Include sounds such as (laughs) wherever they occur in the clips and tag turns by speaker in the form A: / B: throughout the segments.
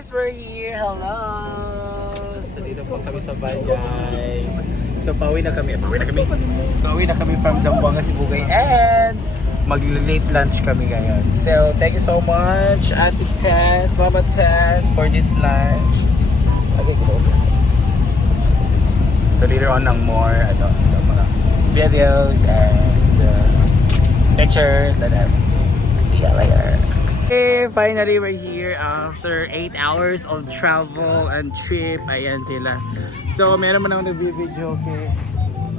A: guys! We're here! Hello! So dito po kami sa van guys. So pauwi na kami. Pauwi na kami. Pauwi na kami from Zamboanga, Sibugay. And mag-late lunch kami ngayon. So thank you so much Ate Tess, Mama Tess for this lunch. Okay, go. So later on ng more ano, sa mga videos and uh, pictures and everything. So see you later. Okay, finally we're here after 8 hours of travel and trip. Ayan sila. So meron man ako nag-video okay.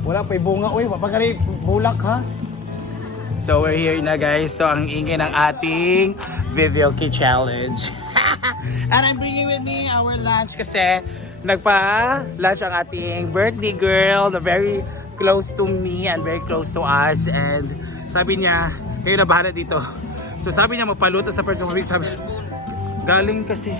A: Wala pa bunga. Uy, mapagkari bulak ha. So we're here na guys. So ang ingay ng ating video key challenge. (laughs) and I'm bringing with me our lunch kasi nagpa-lunch ang ating birthday girl na very close to me and very close to us. And sabi niya, kayo na bahala dito. So sabi niya magpaluto sa Puerto Rico. Sabi, galing kasi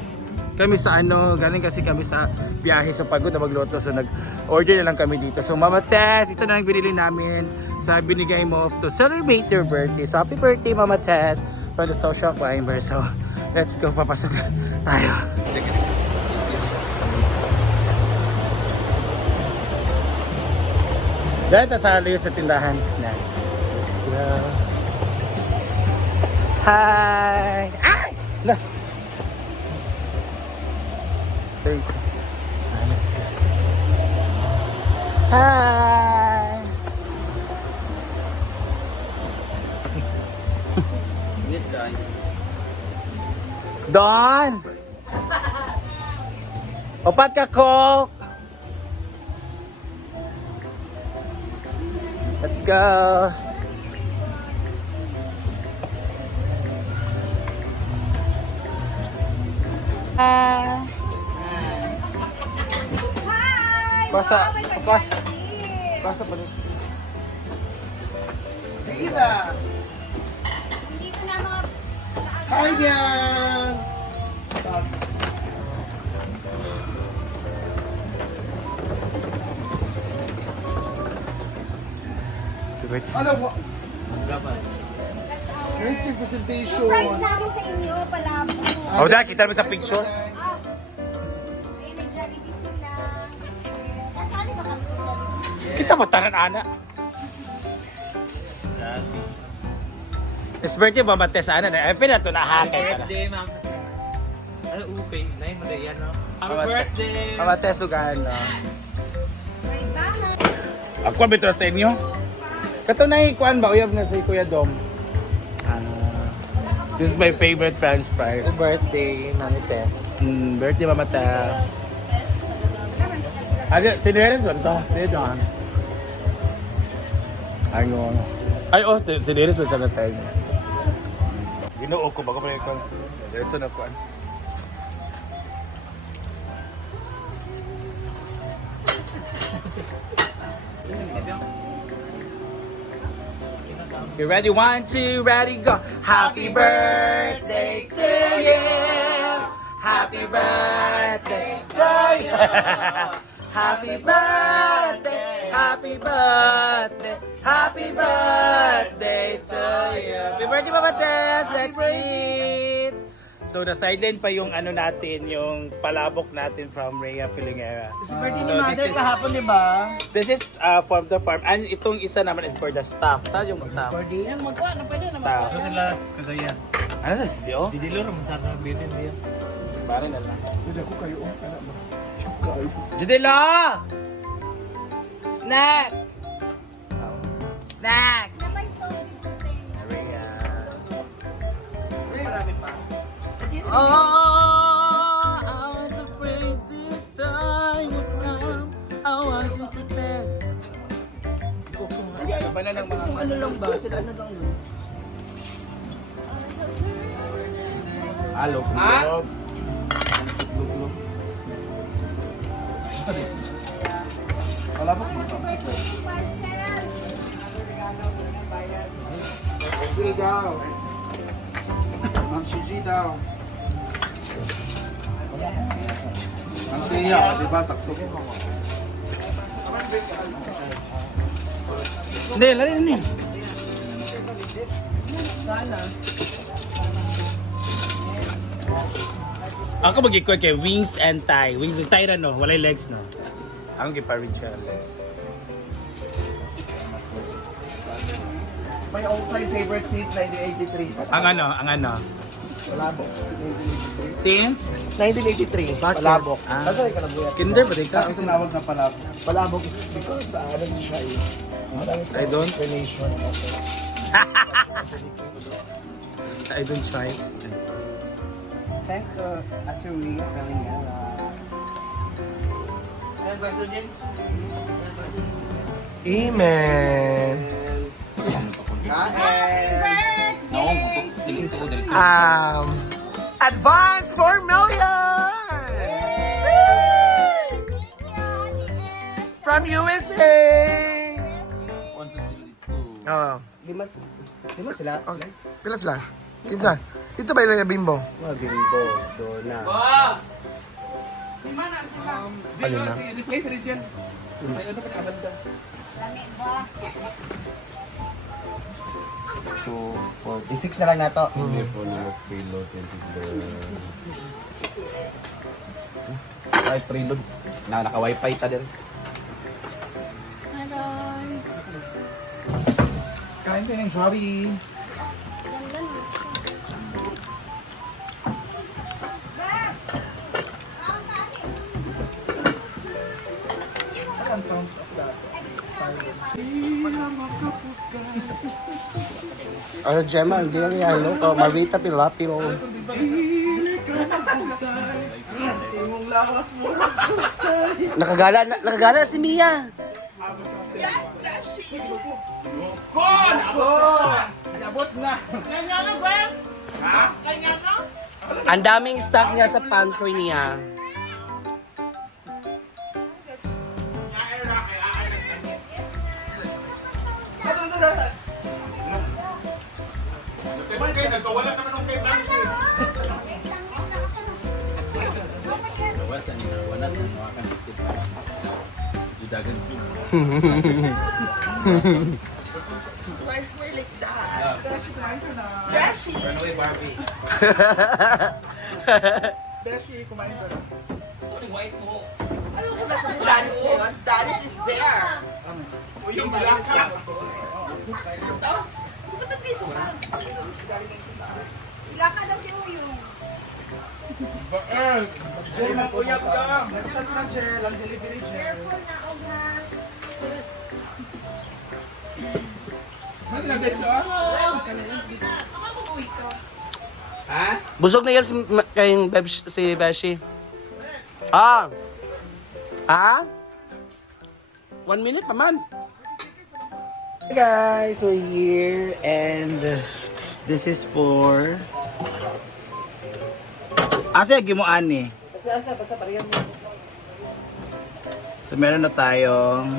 A: kami sa ano, galing kasi kami sa biyahe. So pagod na magluto. So nag-order na lang kami dito. So Mama Tess, ito na lang binili namin. Sabi binigay mo to celebrate your birthday. So happy birthday Mama Tess from the Social Climber. So let's go, papasok tayo. Dahil tayo sa tindahan. Let's go. Hi! Ay! Na! There you go. Ah, let's go.
B: Hi! Yes, guy.
A: Don! Opat ka, Coke! Let's go!
C: Hi! Hi!
A: Pasa, Wow. Pasa pa rin. Dito na mga Hi, Dian! Ano mo? That's our Nice yung presentation. surprise
C: namin sa inyo, palabo.
A: Oh, dahil kita naman sa picture. Ah, ayun, may Jollibee sila. Nasali ba kami sa Jollibee? Kita mo, tanan ana. It's birthday ba mates ana na? Ay pina to na hakay
B: pala. Birthday, ma'am. Ano, upay? Nay mo yan, no?
A: Happy birthday! Mates ugahan no. Ako ba ito sa inyo? Kato na kuan ba uyab nga si Kuya Dom.
D: This is my favorite french fries. Happy
A: birthday, Mami Tess. Mm, birthday ba mata? Ada sineres ba to? Sige John. Ano? Ay oh, sineres ba sa tayo? Ginoo ko baka pa ko. Diretso na kuan. You ready? One, two, ready, go. Happy birthday to you. Happy birthday to you. (laughs) Happy birthday. Happy birthday. Happy birthday to you. Happy birthday, Mama Tess. Let's eat. So, the sideline pa yung ano natin, yung palabok natin from Rhea Filingera.
E: Birthday So, this Mother is- kahapon, di ba?
A: This is uh, from the farm. And itong isa naman is for the staff. Saan yung staff? Birthday?
E: Yan, magkuha na pwede na Staff.
A: Ano sila kagaya? Ano sa studio? Si
F: Dilo naman sana bilin niya. Pare na lang. Hindi ako kayo. oh, Ano ba?
A: Kayo. Judela! Snack! Snack! Naman so dito tayo. Maria. Marami pa. Oh, I was afraid this time come. I wasn't prepared. Hindi, Ano ba na ng mga... Ano lang ba? Ano lang yun? Halo, Ha? kulog. Wala ba? Parcel! Sige daw. Ma'am Shiji daw. Ang siya, di ba? Sakto. Hindi, lali na yun. Ako mag-equal kay wings and thigh. Wings and thigh na no, walay legs no. Ako giparin siya legs.
G: My all-time favorite since 1983.
A: Ang ano, ang ano. Palabok. Since
G: 1983. Bakit? Palabok. Ah. Kasi
A: ka nabuyat. kinder ba ka? Kasi
G: tinawag na palabok. Palabok is because sa ano siya eh.
A: (laughs) I don't explanation. I don't choice. Thank uh, Asher Wee, feeling yan. Amen. Kain. Um, advance 4 million! From USA! Oo. Lima, lima sila? Okay. Pila sila? Kinsa? Dito ba ilang bimbo? Mga bimbo. Doon na. Alin na? Lami ba? So, 46 na lang na to. Ay, preload. Na, naka-wifi ta din. Hello. Kain tayo ng Jollibee. Ano, Gemma, hindi lang yan, no? Oh, Marita Pilapil. Nakagala, na, nakagala si Mia. Ang daming stock niya sa pantry niya. Kawalan naman ng kay
H: Frankie. Kawalan sa nila. Wala sa mga kanistik. Judagan si. Why we're like that?
I: Beshi! Ano? Run
H: away Barbie. (laughs)
I: Beshi, kumain ka na.
H: It's only white mo.
I: Ano ko nasa si Danis ngayon?
H: Danis is there. O yung black ka. Tapos, pupunta
I: dito ka. Galing ang Ilaka daw si Uyong.
A: Jay, mag-uyap ka. Nag-chat lang, Jay. Lang delivery, Jay. Careful na, Ogas. Busog na yan si, kayong si Beshi. Ah! Ah? One minute pa man. Hey guys, we're here and this is for Asa yung mo ani? So meron na tayong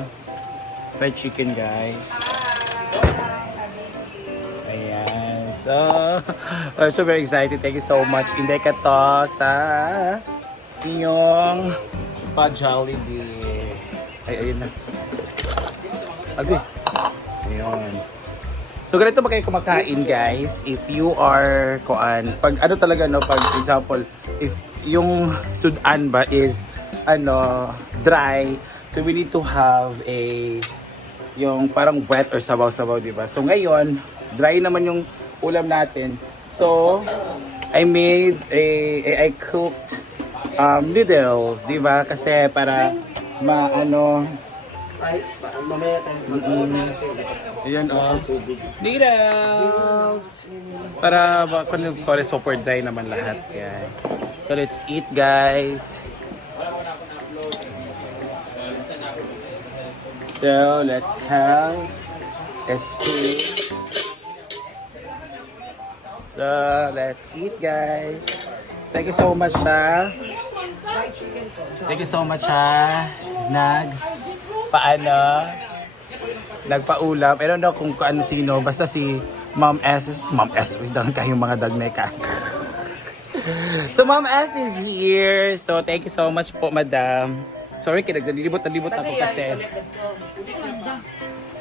A: fried chicken guys. Ayan. So, (laughs) I'm so very excited. Thank you so much. Indeka Talk sa inyong pa-Jollibee. Ay, ayun na. Agay. Ayun. So ganito ba kayo kumakain guys? If you are kuan, pag ano talaga no, pag example, if yung sudan ba is ano dry, so we need to have a yung parang wet or sabaw-sabaw, di ba? So ngayon, dry naman yung ulam natin. So I made a, a I cooked um, noodles, di ba? Kasi para maano Mamaya tayo. Ayan, oh. Noodles! Para, para super dry naman lahat. Yan. So, let's eat, guys. So, let's have a spoon. So, let's eat, guys. Thank you so much, ha. Thank you so much, ha. Nag, paano? Nagpaulam. I don't know kung ano sino. Basta si Mom S. Mom S. Wait kayong mga dagmeka. so Mom S is here. So thank you so much po, Madam. Sorry, kinagdalibot nalibot ako kasi.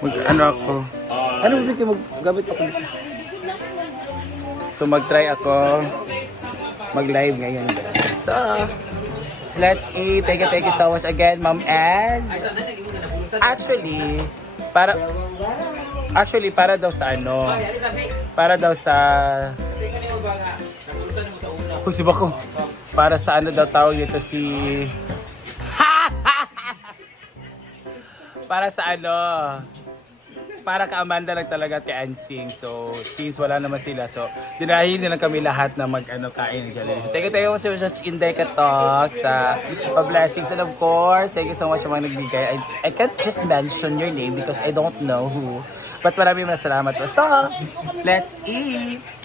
A: Mag, ano ako? Ano ba kayo maggamit ako? So mag-try ako. mag-live ngayon. So, let's eat. Thank you, thank you so much again, Ma'am Ez. Actually, para Actually, para daw sa ano? Para daw sa Kung si Bako. Para sa ano daw tawag dito si (laughs) Para sa ano? Para ka Amanda lang talaga ti Ansing. So, since wala naman sila, so dinahin na lang kami lahat na mag ano kain Jollibee. So, thank you, thank you so much in Deca Talk sa blessings and of course, thank you so much sa mga nagbigay. I, I can't just mention your name because I don't know who. But maraming maraming salamat po. So, let's eat!